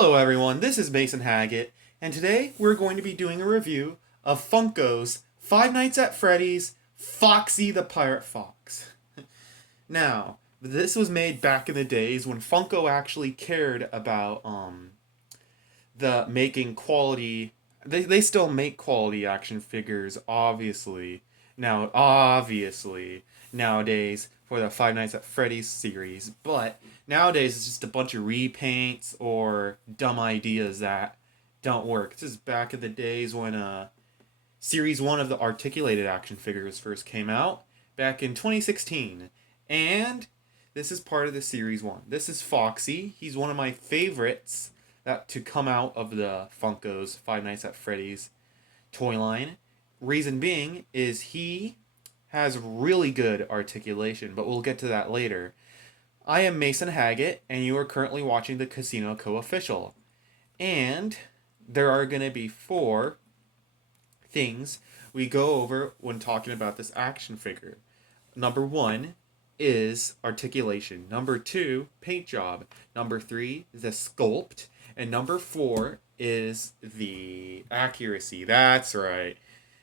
Hello everyone, this is Mason Haggett, and today we're going to be doing a review of Funko's Five Nights at Freddy's Foxy the Pirate Fox. Now, this was made back in the days when Funko actually cared about the making quality. They still make quality action figures, obviously. Nowadays for the Five Nights at Freddy's series, but nowadays it's just a bunch of repaints or dumb ideas that don't work. This is back in the days when Series 1 of the articulated action figures first came out, back in 2016. And this is part of the Series 1. This is Foxy. He's one of my favorites to come out of the Funko's Five Nights at Freddy's toy line. Reason being is he has really good articulation, but we'll get to that later. I am Mason Haggett, and you are currently watching the Casino Co-Official. And there are going to be 4 things we go over when talking about this action figure. Number 1 is articulation. Number 2, paint job. Number 3, the sculpt. And number 4 is the accuracy. That's right.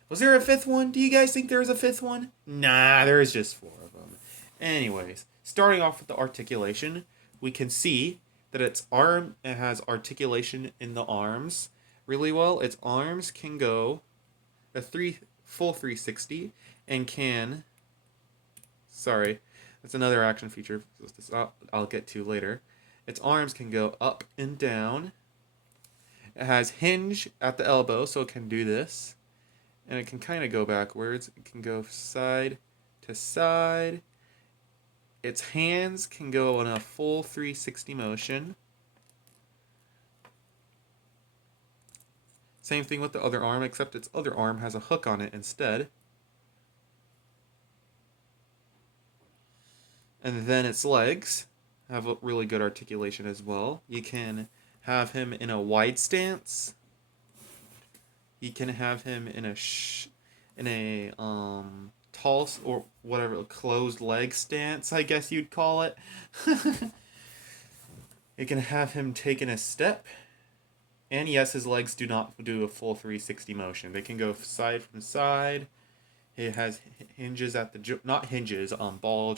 Was there a 5th one? Do you guys think there was a 5th one? Nah, there's just 4 of them. Anyways, starting off with the articulation, we can see that it has articulation in the arms really well. Its arms can go a full 360 and that's another action feature I'll get to later. Its arms can go up and down. It has hinge at the elbow, so it can do this. And it can kind of go backwards. It can go side to side. Its hands can go in a full 360 motion. Same thing with the other arm, except its other arm has a hook on it instead. And then its legs have a really good articulation as well. You can have him in a wide stance. You can have him in a tall or whatever closed leg stance, I guess you'd call it. You can have him taking a step. And yes, his legs do not do a full 360 motion. They can go side from side. It has hinges at the not hinges, ball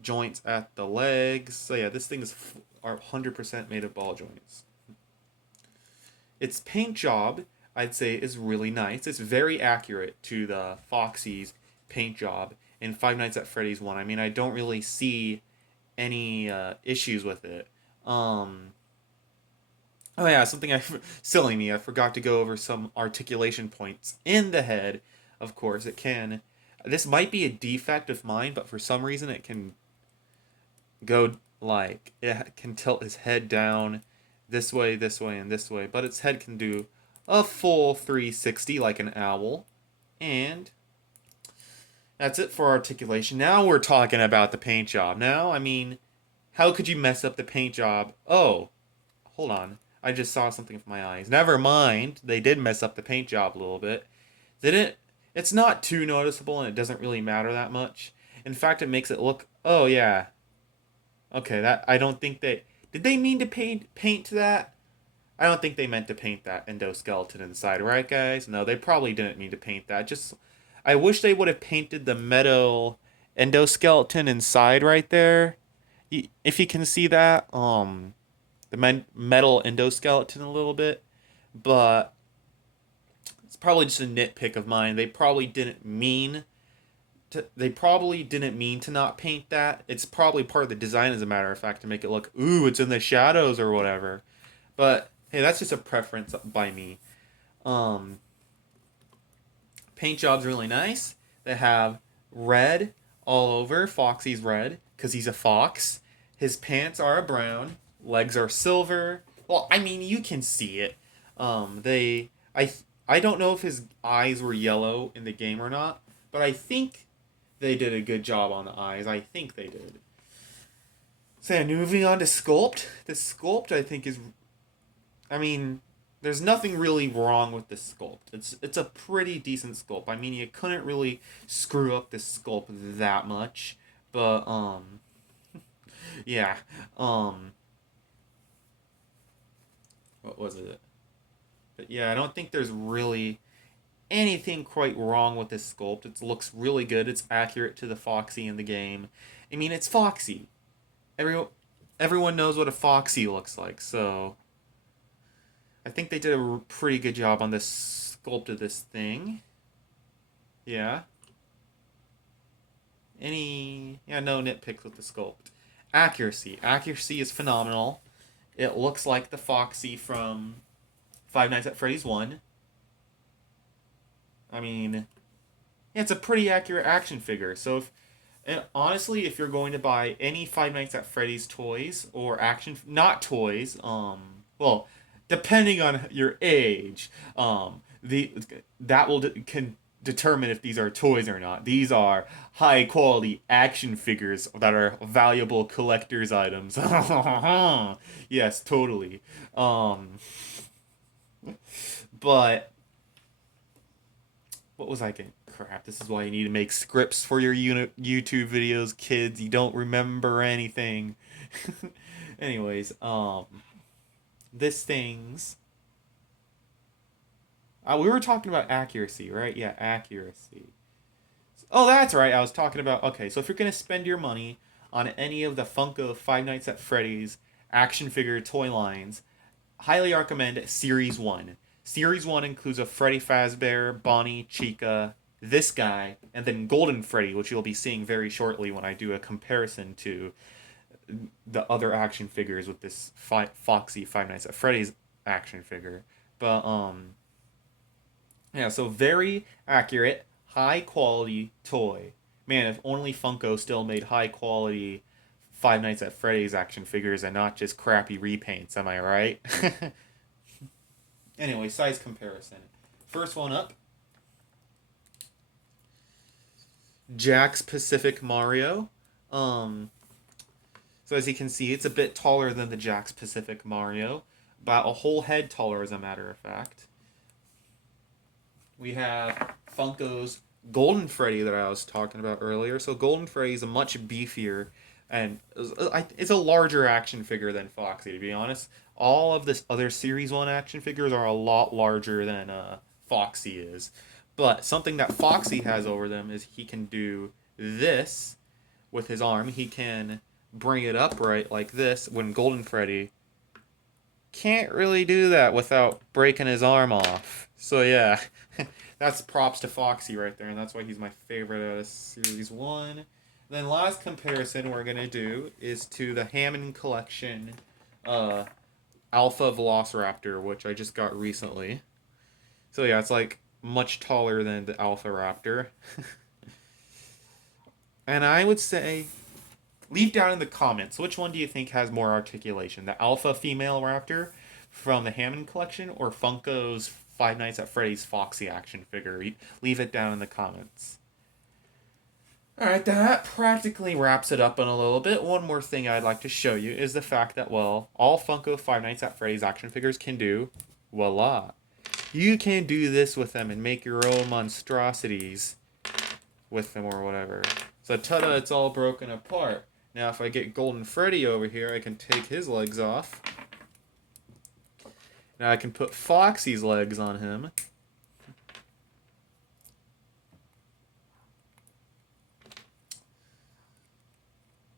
joints at the legs. So yeah, this thing is 100% made of ball joints. Its paint job, I'd say, is really nice. It's very accurate to the Foxy's paint job in Five Nights at Freddy's 1. I mean, I don't really see any issues with it. Oh yeah, silly me. I forgot to go over some articulation points in the head. Of course, it can. This might be a defect of mine, but for some reason it can go it can tilt his head down this way, and this way. But its head can do a full 360 like an owl. And that's it for articulation. Now we're talking about the paint job. Now, I mean, how could you mess up the paint job? Oh, hold on. I just saw something with my eyes. Never mind. They did mess up the paint job a little bit. It's not too noticeable and it doesn't really matter that much. In fact, it makes it look, oh yeah. Okay, that I don't think did they mean to paint that? I don't think they meant to paint that endoskeleton inside, right guys? No, they probably didn't mean to paint that. I wish they would have painted the metal endoskeleton inside right there. If you can see that, the metal endoskeleton a little bit, but it's probably just a nitpick of mine. They probably didn't mean to not paint that. It's probably part of the design, as a matter of fact, to make it look, ooh, it's in the shadows or whatever. But hey, that's just a preference by me. Paint job's really nice. They have red all over. Foxy's red because he's a fox. His pants are a brown. Legs are silver. Well, I mean, you can see it. I don't know if his eyes were yellow in the game or not, but I think they did a good job on the eyes. I think they did. So moving on to sculpt. The sculpt, I think, I mean, there's nothing really wrong with this sculpt. It's a pretty decent sculpt. I mean, you couldn't really screw up this sculpt that much, but yeah, what was it? But yeah, I don't think there's really anything quite wrong with this sculpt. It looks really good. It's accurate to the Foxy in the game. I mean, it's Foxy. Everyone knows what a Foxy looks like, so I think they did a pretty good job on this sculpt of this thing. Yeah. No nitpicks with the sculpt. Accuracy. Accuracy is phenomenal. It looks like the Foxy from Five Nights at Freddy's 1. I mean, yeah, it's a pretty accurate action figure. And honestly, if you're going to buy any Five Nights at Freddy's toys or not toys, well, depending on your age, the that will can determine if these are toys or not. These are high quality action figures that are valuable collector's items. Yes, totally. But what was I getting? Crap, this is why you need to make scripts for your YouTube videos, kids. You don't remember anything. Anyways, this thing's. We were talking about accuracy, right? Yeah, accuracy. Oh, that's right. I was talking about. Okay, so if you're gonna spend your money on any of the Funko Five Nights at Freddy's action figure toy lines, highly recommend Series 1. Series 1 includes a Freddy Fazbear, Bonnie, Chica, this guy, and then Golden Freddy, which you'll be seeing very shortly when I do a comparison to the other action figures with this Foxy Five Nights at Freddy's action figure. But, yeah, so very accurate, high quality toy. Man, if only Funko still made high quality Five Nights at Freddy's action figures and not just crappy repaints, am I right? Anyway, size comparison. First one up, Jack's Pacific Mario. So as you can see, it's a bit taller than the Jack's Pacific Mario, about a whole head taller, as a matter of fact. We have Funko's Golden Freddy that I was talking about earlier. So Golden Freddy is a much beefier and it's a larger action figure than Foxy, to be honest. All of this other Series 1 action figures are a lot larger than Foxy is. But something that Foxy has over them is he can do this with his arm. He can bring it upright like this, when Golden Freddy can't really do that without breaking his arm off. So yeah, that's props to Foxy right there, and that's why he's my favorite out of Series 1. And then last comparison we're going to do is to the Hammond Collection Alpha Velociraptor, which I just got recently. So yeah, it's like much taller than the Alpha Raptor. And I would say, leave down in the comments, which one do you think has more articulation? The Alpha Female Raptor from the Hammond Collection or Funko's Five Nights at Freddy's Foxy action figure? Leave it down in the comments. Alright, that practically wraps it up in a little bit. One more thing I'd like to show you is the fact that, well, all Funko Five Nights at Freddy's action figures can do, voila. You can do this with them and make your own monstrosities with them or whatever. So ta-da, it's all broken apart. Now if I get Golden Freddy over here, I can take his legs off. Now I can put Foxy's legs on him.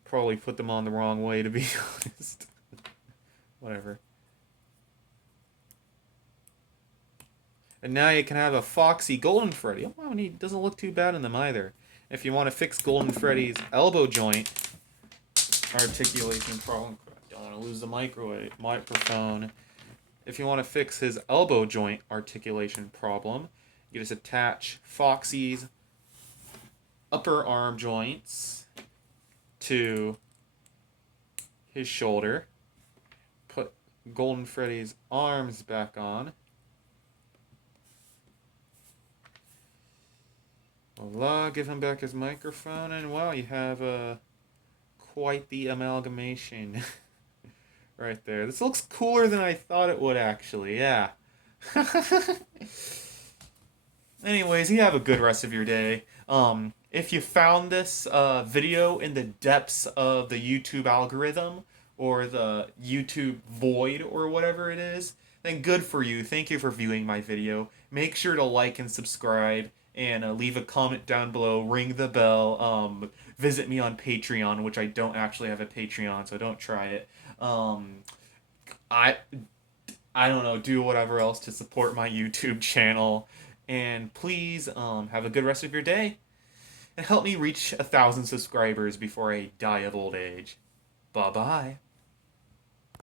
Probably put them on the wrong way, to be honest. Whatever. And now you can have a Foxy Golden Freddy. Oh, and he doesn't look too bad in them either. If you want to fix Golden Freddy's elbow joint articulation problem, don't want to lose the microphone. If you want to fix his elbow joint articulation problem, you just attach Foxy's upper arm joints to his shoulder, put Golden Freddy's arms back on. Voila, give him back his microphone, and wow, you have quite the amalgamation right there. This looks cooler than I thought it would, actually, yeah. Anyways, you have a good rest of your day. If you found this video in the depths of the YouTube algorithm, or the YouTube void or whatever it is, then good for you. Thank you for viewing my video. Make sure to like and subscribe and leave a comment down below. Ring the bell. Visit me on Patreon, which I don't actually have a Patreon, so don't try it. Um, I I don't know. Do whatever else to support my YouTube channel, and please have a good rest of your day and help me reach 1,000 subscribers before I die of old age. Bye bye.